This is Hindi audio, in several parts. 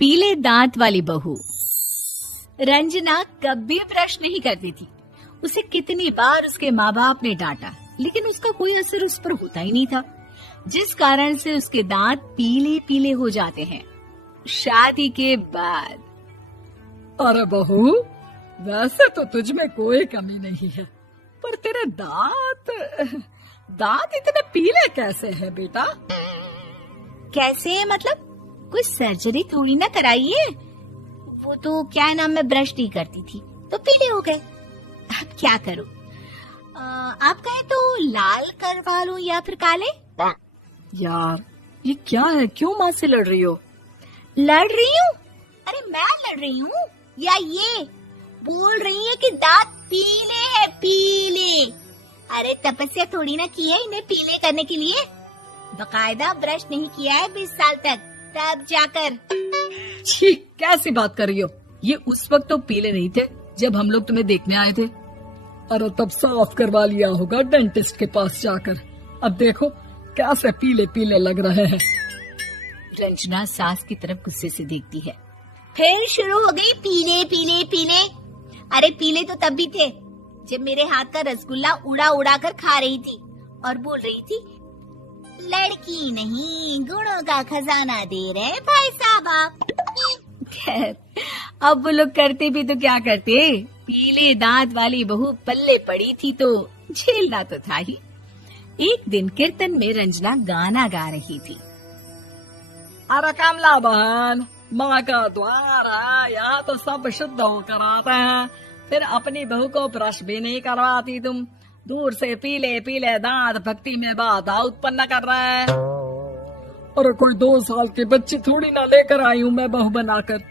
पीले दांत वाली बहू। रंजना कभी ब्रश नहीं करती थी। उसे कितनी बार उसके माँ बाप ने डांटा, लेकिन उसका कोई असर उस पर होता ही नहीं था, जिस कारण से उसके दांत पीले पीले हो जाते हैं। शादी के बाद। अरे बहू, वैसे तो तुझ में कोई कमी नहीं है, पर तेरे दांत इतने पीले कैसे हैं बेटा? कैसे मतलब? कोई सर्जरी थोड़ी ना कराइए। वो तो क्या नाम, मैं ब्रश नहीं करती थी तो पीले हो गए। अब क्या करूं? आप कहें तो लाल करवा लूं या फिर काले? यार ये क्या है, क्यों माँ से लड़ रही हो? लड़ रही हूँ? अरे मैं लड़ रही हूँ या ये बोल रही है कि दांत पीले हैं, पीले। अरे तपस्या थोड़ी ना की है इन्हें पीले करने के लिए। बकायदा ब्रश नहीं किया है 20 साल तक, तब जाकर। छी, कैसी बात कर रही हो? ये उस वक्त तो पीले नहीं थे जब हम लोग तुम्हें देखने आए थे। अरे तब साफ करवा लिया होगा डेंटिस्ट के पास जाकर। अब देखो कैसे पीले पीले लग रहे हैं। रंजना सास की तरफ गुस्से से देखती है। फिर शुरू हो गई पीले पीले पीले। अरे पीले तो तब भी थे जब मेरे हाथ का रसगुल्ला उड़ा उड़ा कर खा रही थी और बोल रही थी, लड़की नहीं गुणों का खजाना दे रहे भाई साहब आप। खैर, अब वो लोग करते भी तो क्या करते, पीले दांत वाली बहू पल्ले पड़ी थी तो झेलना तो था ही। एक दिन कीर्तन में रंजना गाना गा रही थी। अरे कमला बहन, माँ का द्वार है, यहाँ तो सब शुद्ध होकर आते हैं, फिर अपनी बहू को ब्रश भी नहीं करवाती तुम। दूर से पीले पीले दांत भक्ति में बाधा उत्पन्न कर रहे हैं। और कोई 2 साल के बच्चे थोड़ी ना लेकर आई हूँ मैं बहू बनाकर।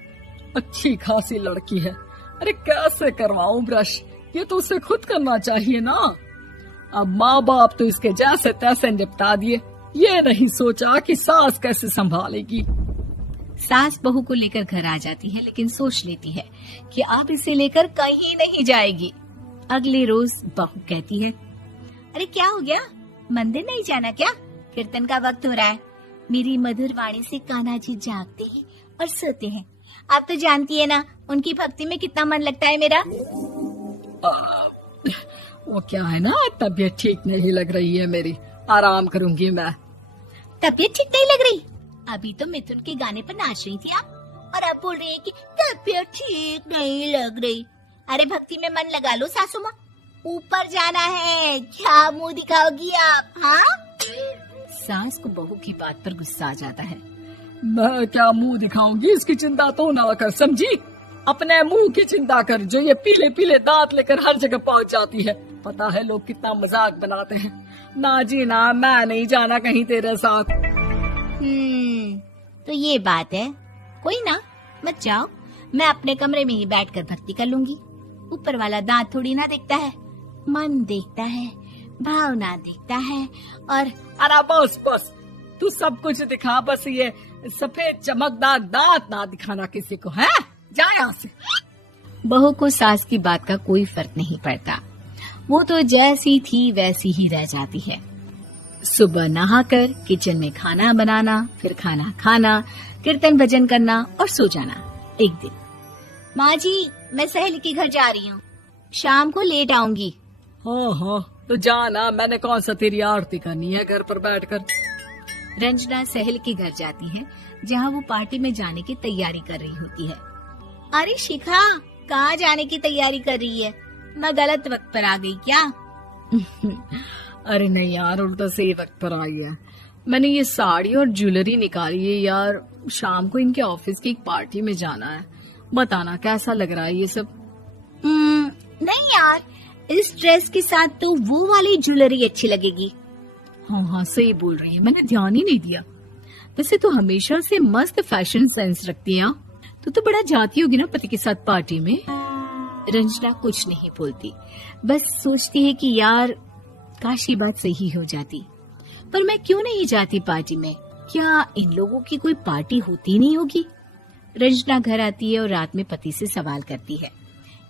अच्छी खासी लड़की है, अरे कैसे करवाऊं ब्रश? ये तो उसे खुद करना चाहिए ना। अब माँ बाप तो इसके जैसे तैसे निपटा दिए, ये नहीं सोचा कि सास कैसे संभालेगी। सास बहू को लेकर घर आ जाती है, लेकिन सोच लेती है कि अब इसे लेकर कहीं नहीं जाएगी। अगले रोज बहू कहती है, अरे क्या हो गया, मंदिर नहीं जाना क्या? कीर्तन का वक्त हो रहा है। मेरी मधुर वाणी से कान्हा जी जागते हैं और सोते हैं। आप तो जानती है ना उनकी भक्ति में कितना मन लगता है मेरा। वो क्या है ना, तबीयत ठीक नहीं लग रही है मेरी, आराम करूंगी मैं। तबीयत ठीक नहीं लग रही? अभी तो मिथुन के गाने पर नाच रही थी आप, और अब बोल रही है कि तबीयत ठीक नहीं लग रही। अरे भक्ति में मन लगा लो सासू माँ, ऊपर जाना है, क्या मुंह दिखाओगी आप? हाँ? सास को बहू की बात पर गुस्सा आ जाता है। मैं क्या मुंह दिखाऊंगी, इसकी चिंता तो ना कर, समझी? अपने मुंह की चिंता कर, जो ये पीले पीले दांत लेकर हर जगह पहुंच जाती है। पता है लोग कितना मजाक बनाते हैं। ना जी ना, मैं नहीं जाना कहीं तेरे साथ। तो ये बात है। कोई ना, मत जाओ, मैं अपने कमरे में ही बैठकर भक्ति कर लूंगी। ऊपर वाला दांत थोड़ी ना देखता है, मन देखता है, भावना देखता है। और अरे बस बस, तू सब कुछ दिखा, बस ये सफेद चमकदार दांत ना दिखाना किसी को, है? जा यहाँ से। बहू को सास की बात का कोई फर्क नहीं पड़ता, वो तो जैसी थी वैसी ही रह जाती है। सुबह नहाकर किचन में खाना बनाना, फिर खाना खाना, कीर्तन भजन करना और सो जाना। एक दिन, माँ जी मैं सहेली के घर जा रही हूँ, शाम को लेट आऊंगी। हाँ, तो जाना, मैंने कौन सा तेरी आरती करनी है घर पर बैठकर। रंजना सहेली के घर जाती है, जहाँ वो पार्टी में जाने की तैयारी कर रही होती है। अरे शिखा, कहाँ जाने की तैयारी कर रही है? मैं गलत वक्त पर आ गई क्या? अरे नहीं यार, उल्टा सही वक्त पर आई है। मैंने ये साड़ी और ज्वेलरी निकाली है यार, शाम को इनके ऑफिस की एक पार्टी में जाना है। बताना कैसा लग रहा है ये सब? नहीं यार, इस ड्रेस के साथ तो वो वाली ज्वेलरी अच्छी लगेगी। हाँ, सही बोल रही है, मैंने ध्यान ही नहीं दिया। वैसे तो हमेशा से मस्त फैशन सेंस रखती है। तो बड़ा जाती होगी ना पति के साथ पार्टी में। रंजना कुछ नहीं बोलती, बस सोचती है कि यार काश ये बात सही हो जाती, पर मैं क्यों नहीं जाती पार्टी में? क्या इन लोगों की कोई पार्टी होती नहीं होगी? रंजना घर आती है और रात में पति से सवाल करती है,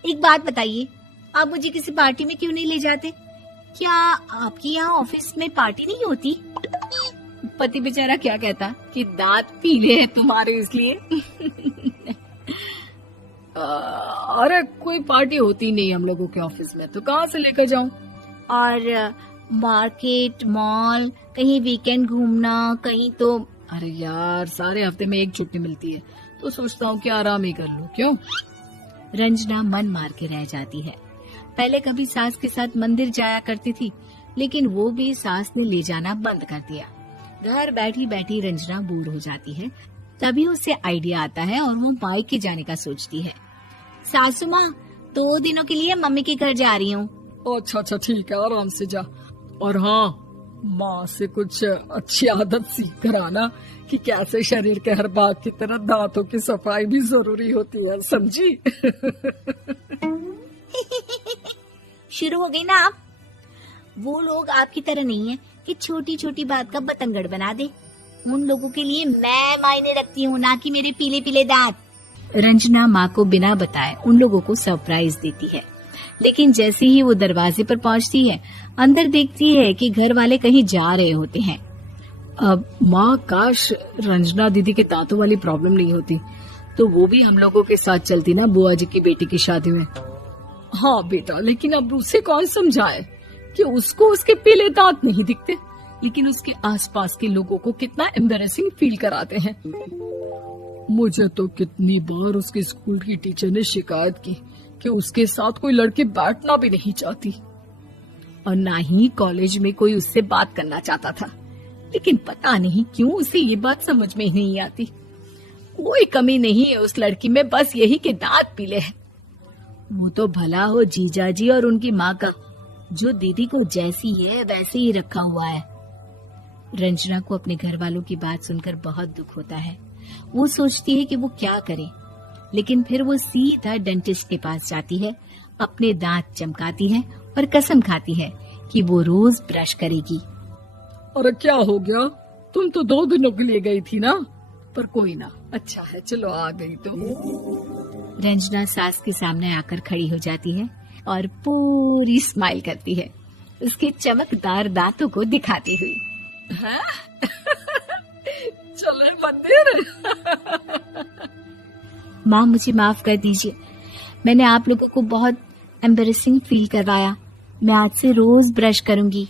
एक बात बताइए, आप मुझे किसी पार्टी में क्यों नहीं ले जाते? क्या आपकी यहाँ ऑफिस में पार्टी नहीं होती? पति बेचारा क्या कहता कि दांत पीले हैं तुम्हारे इसलिए। अरे कोई पार्टी होती नहीं हम लोगों के ऑफिस में, तो कहाँ से लेकर जाऊं? और मार्केट, मॉल, कहीं वीकेंड घूमना, कहीं तो। अरे यार सारे हफ्ते में एक छुट्टी मिलती है, तो सोचता हूँ कि आराम ही कर लूं। क्यों? रंजना मन मार के रह जाती है। पहले कभी सास के साथ मंदिर जाया करती थी, लेकिन वो भी सास ने ले जाना बंद कर दिया। घर बैठी बैठी रंजना बोर हो जाती है। तभी उसे आइडिया आता है और वो मायके जाने का सोचती है। सासू माँ, 2 दिनों के लिए मम्मी के घर जा रही हूँ। अच्छा ठीक है, आराम से जा। और हाँ, माँ से कुछ अच्छी आदत सीख कर आना कि कैसे शरीर के हर भाग की तरह दांतों की सफाई भी जरूरी होती है, समझी? शुरू हो गई ना आप। वो लोग आपकी तरह नहीं है कि छोटी छोटी बात का बतंगड़ बना दे। उन लोगों के लिए मैं मायने रखती हूँ, ना कि मेरे पीले पीले दांत। रंजना माँ को बिना बताए उन लोगों को सरप्राइज देती है, लेकिन जैसे ही वो दरवाजे पर पहुँचती है, अंदर देखती है कि घर वाले कहीं जा रहे होते हैं। अब माँ, काश रंजना दीदी के दांतों वाली प्रॉब्लम नहीं होती, तो वो भी हम लोगों के साथ चलती ना बुआ जी की बेटी की शादी में। हाँ बेटा, लेकिन अब उसे कौन समझाए कि उसको उसके पीले दांत नहीं दिखते, लेकिन उसके आसपास के लोगों को कितना एम्बैरेसिंग फील कराते हैं। मुझे तो कितनी बार उसके स्कूल की टीचर ने शिकायत की कि उसके साथ कोई लड़की बैठना भी नहीं चाहती, और ना ही कॉलेज में कोई उससे बात करना चाहता था। लेकिन पता नहीं क्यों उसे ये बात समझ में ही नहीं आती। कोई कमी नहीं है उस लड़की में, बस यही कि दांत पीले हैं। वो तो भला हो जीजाजी और उनकी माँ का, जो दीदी को जैसी है वैसे ही रखा हुआ है। रंजना को अपने घर वालों की बात सुनकर बहुत दुख होता है। वो सोचती है कि वो क्या करे, लेकिन फिर वो सीधा डेंटिस्ट के पास जाती है, अपने दांत चमकाती है और कसम खाती है कि वो रोज ब्रश करेगी। अरे क्या हो गया? तुम तो 2 दिनों के लिए गई थी ना, पर कोई ना, अच्छा है, चलो आ गई तो। रंजना सास के सामने आकर खड़ी हो जाती है और पूरी स्माइल करती है, उसके चमकदार दांतों को दिखाती हुई। चले मंदिर। माँ, मुझे माफ कर दीजिए, मैंने आप लोगों को बहुत एम्बैरेसिंग फील करवाया। मैं आज से रोज ब्रश करूंगी।